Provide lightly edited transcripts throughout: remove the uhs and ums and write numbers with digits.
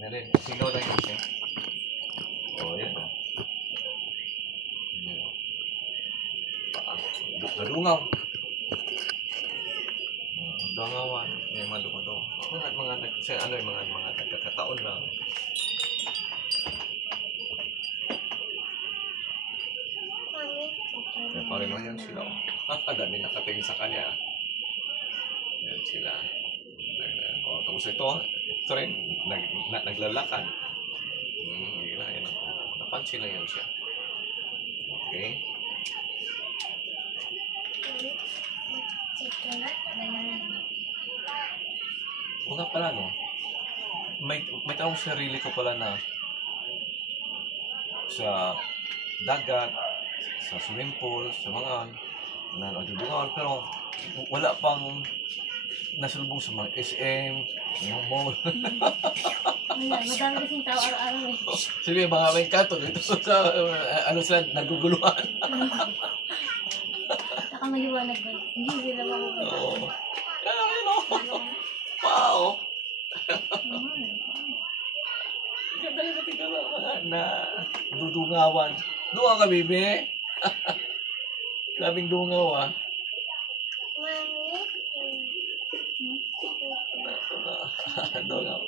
Meron. Sigaw lang yun siya. Oh, yan o. Gadungaw. Dangawan. May mga dumadong. Ano yung mga nagkakataon lang. May parin lang yan sila. Dami nakatingin sa kanya. Yan sila. Tapos ito rin, naglalakad. Yan. Napansin lang yan siya. Okay. O nga pala, no? May taong sarili ko pala na sa dagat, sa swimming pool, sa mga nadudungan, pero wala pang nasulubong sa mga SM, mga mall. Madami kasing tao araw-araw eh. Sabi, mga may kato dito sa, sila, naguguluhan. Saka maliwanag ba? Hindi sila magugulat. Oo. Wow! Ganda na natin ka na dudungawan. Dungaw ka, bibi? Labing dungaw, ah. Dungaw.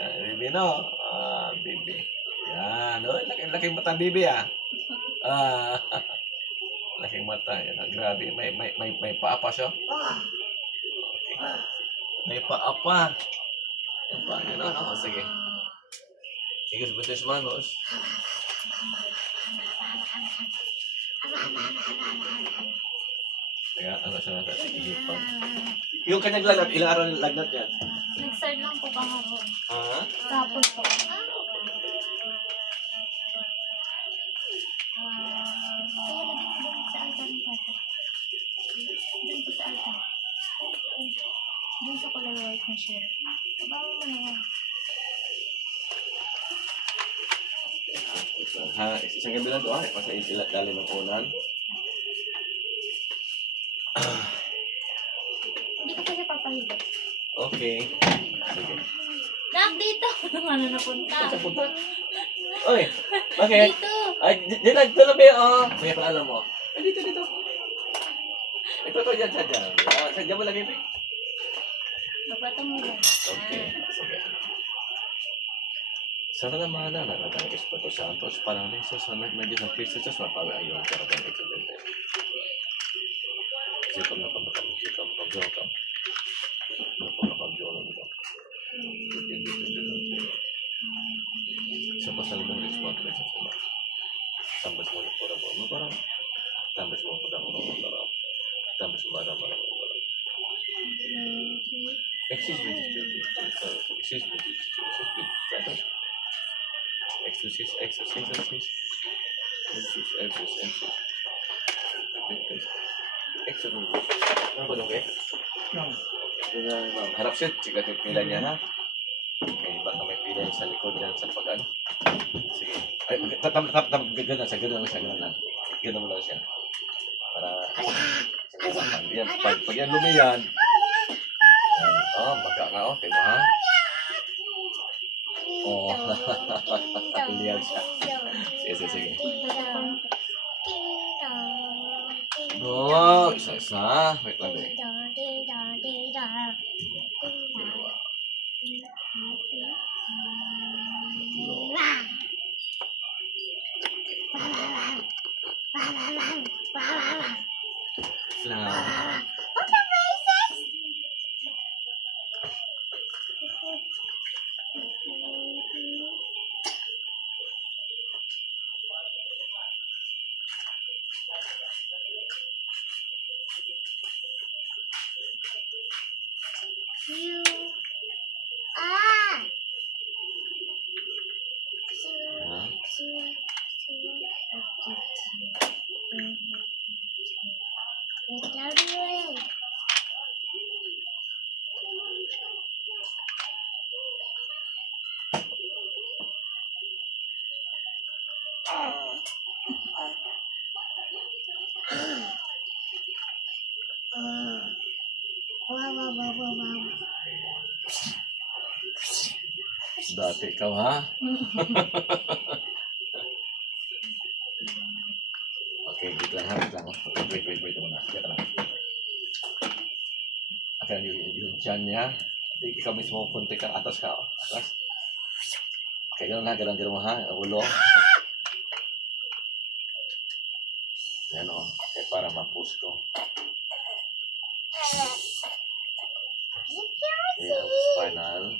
Bibi, no? Bibi. Yan. Laking mata, bibi, ah. Laking mata. Yan. Grabe. May paapa siya. Okay. May paapa. Yung pa, gano'n. Sige. Sige, buntis manos. Kaya, siya natin? Yung kanyang lagnat, ilang araw yung lagnat yan? Nag-start lang po kahapon. Ha? Kahapon po. Kaya lagyan ko doon sa altar ng pata. Doon po sa altar. Doon sa kulay white na shirt. Bawa mo na yan. Isang gabi lang ito, Pasa ilalim ng unan. Hindi ko kasi papahiga. Okay. Sige. Nak, dito! Ano napunta? Saan punta? Oy, bakit? Dito! Ay, dito na ba yun? May paalam mo. Ay, dito. Ito, dyan. Sadya mo lang, baby. Magpata mo yan. Okay, sige. Sana naman na natatang Espiritu Santo, panangin sa sanag na Diyos ng Kristo sa mapawi ayon sa katang eksibente. Sikam na pagkakam. Napakapagdiyon nito. Sa pasalubong response sa sama. Tambas mo na pura mo. Parang tambas mo pa mo parang tambas mo para. Excuse me. Ano ba nung harap siya, sigatin pila niya, ha? Okay, baka may pila sa likod yan sa pag-ano. Sige. Ay, gano'n lang. Gano'n mo lang siya. Para, yan, pag yan lumiyan, baka nga, tiba, ha? Liyan siya. Sige. Isa. Wait lang, eh. You Wow. Dati ikaw, ha? Okay, wait lang, ha? Wait lang. Wait muna. Wait lang. Akan yung tiyan niya. Ikaw mismo punti kang atas ka. Atas. Okay, ganun na. Ganun mo, ha? Ulo. Yan, o. Okay, para ma-push ko. Yan, spinal.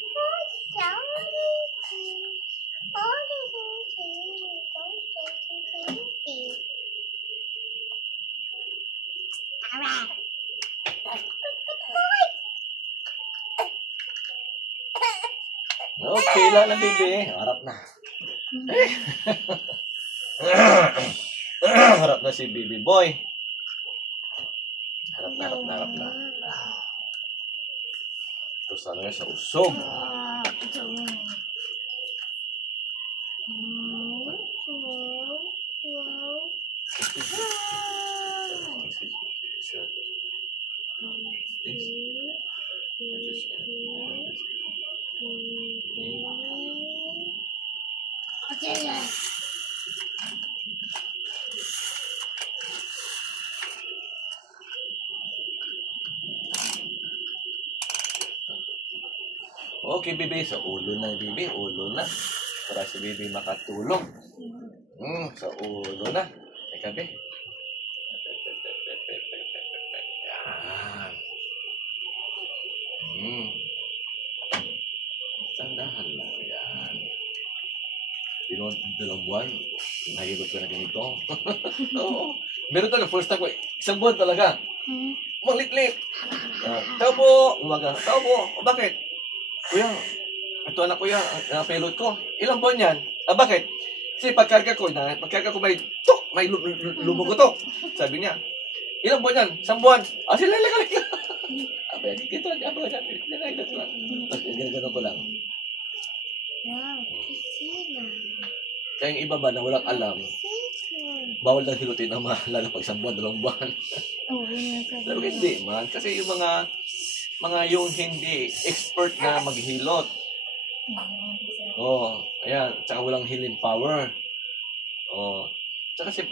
Okay lang na, baby. Harap na. Harap na si baby boy. Harap na. Ito sana sa usog. Okay, baby. Sa ulo na, baby. Ulo na. Para si baby makatulog. Sa ulo na. Eka, baby. Yan. Sandahan lang yan. Dalawang buwan. Nahilot ko na ganito. Oo. Meron talaga, first time ko, isang buwan talaga. Malitlit. Tao po. Umaga. Tao po. Bakit? Kuya, ito anak kuya, pilot ko. Ilang buwan yan? Bakit? Kasi pagkarga ko may lumugotok. Sabi niya, ilang buwan yan? 1 buwan. Sila lang. Abay, dito, abay, nilagay ko lang. Ganun ko lang. Wow, Christina. Kaya yung iba ba na walang alam, bawal lang hilutin ang mga lalo pag 1 buwan, 2 buwan. Oh, yun yung Pero hindi man, kasi yung mga yung hindi expert na maghilot. Ayan, tsaka walang healing power. Tsaka kasi,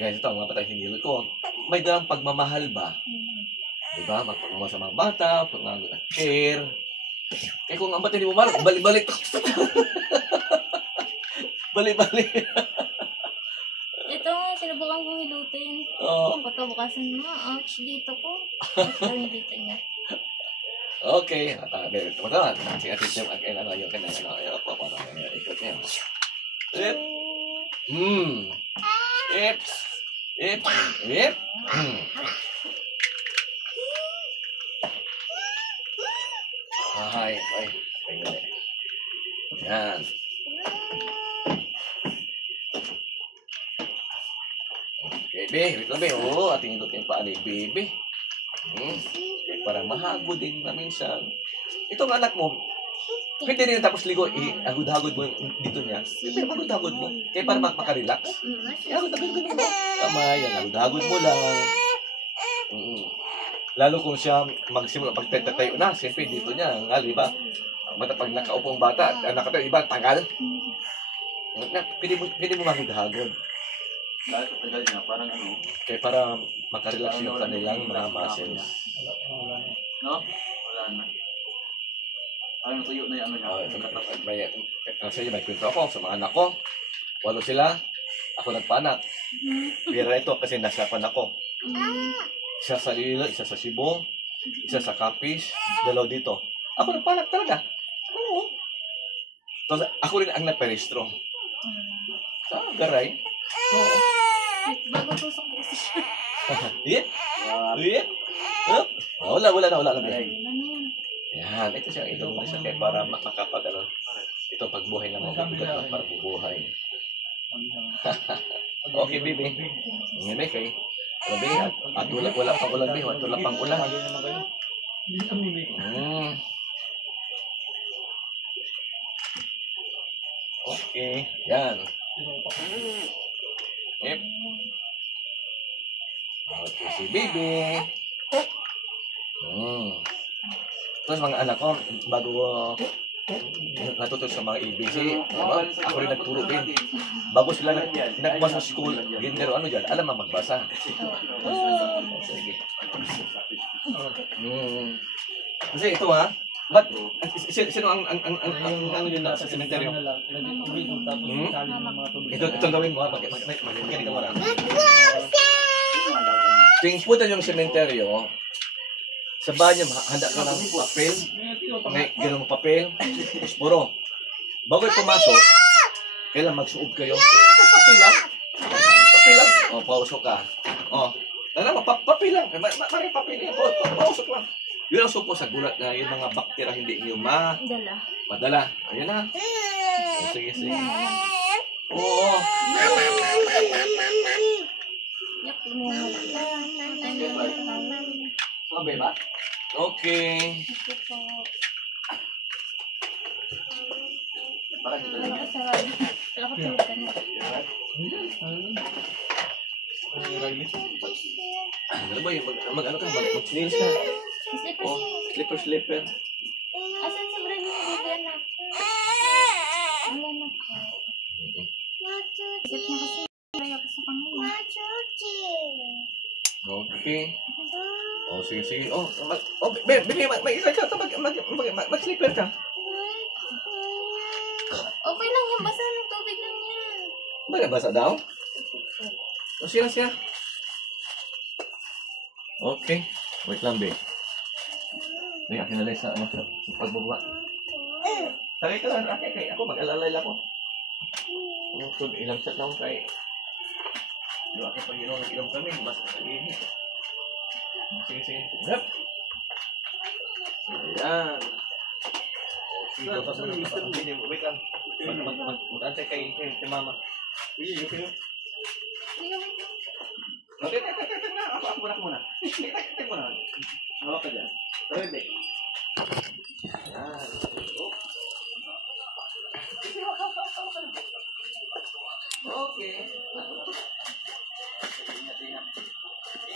yan ito, mga patay hinilot ko, may dalang pagmamahal ba? Diba? Magpagmamahal sa mga bata, care. Kaya kung ang bata hindi mo mahal, balik-balik. Balik-balik. Ito nga, sinubukan kong hilutin. Pagkabukasan mo, ouch, dito ko. Ouch daw yung dito niya. Okay. Teman-teman. Kasi yung ikut niya. Ay. Yan. Baby, wait lang, baby. Ating ikutin pa ni baby. Para mahago din na minsan. Itong anak mo, pwede rin tapos ligo, agud-hagod mo dito niya. Pero agud-hagod mo. Kaya para makarelax. Agud-hagod mo. Kamay, agud-hagod mo lang. Lalo kung siya magsimula pagtatayo na, siyempre dito niya, di ba? Pag nakaupong bata, nakatayo, iba, tagal. Pwede mo magud-hagod. Kahit tagal niya, parang ano. Kaya para makarelax yung kanilang mga muscles. No? Wala na. Ay, natuyo na yung ano niya. Kasi may kwento ako sa mga anak ko. 8 sila. Ako nagpanak. Pero ito kasi nasapan ako. Isa sa Lilo, isa sa Cebu, isa sa Capiz, 2 dito. Ako nagpanak talaga. Oo. Tapos ako rin ang naperistro. Sa Garay. Oo. Bago tusok po siya. Wala na. Ano Yan, yun? ito na siya kaya para makapag ito pagbuhay na mabubugat para bubuhay. Okay, baby. Ngayon kay Grabe, at wala pang ulan, baby. Wala pang ulan. Okay, yan. Yep. Okay, si baby. Tapos mga anak ko, bago natuto sa mga ABC. Diba? Ako rin nagturo din. Bago sila nagbasa sa school, gender ano dyan, alam ang magbasa. Sige. Kasi ito ha, ba't, sino ang ano yun na sa sementeryo? Itong gawin mo ha, magkinig ka mo na. Tuwing punta yung sementeryo, sa banyo, handa ka ng papel, ganun mo papel, pusporo. Bago pumasok, kailan magsuob kayo? Papel lang. Papel lang. O, pausok ka. O, papel lang. Maring papel yan. Pausok lang. Yun ang supo sa gulat na yung mga baktera hindi nyo madala. Ayun na. O, sige. Oo. Yak mo. Sabi ba? Okay. Bakit ito Wala lang? ka sa wala ka tulog ka na. Ano ba yung mag-ano ka? Mag-snails ka? Oh, slipper. Asan sa brand mo dito anak? Wala na po. Isip na kasi kaya ko sa kanila. Okay. Oh, sige. Bili, mag-slipper ka. Okay lang yung basa ng tubig lang yan. Basa daw? O, siya. Okay. Wait lang, babe. May akin nalay sa pagbaba. Tagay ka lang, kay ako, mag-alalay lang ako. Ilang shot lang kay... Yung aking pag-inom, nag-inom kami, basta kag-inom. Sige. Hep! Ayan. Sige, tapos mo na. Wait lang. Mag-ansay kay mama. Okay. Ako muna. Tek muna. Hawak ka dyan. Tawid, babe. Ayan. Okay.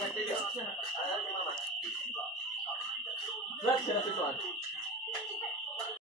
Ingat. Ingat. Mama. Flat siya na pituan.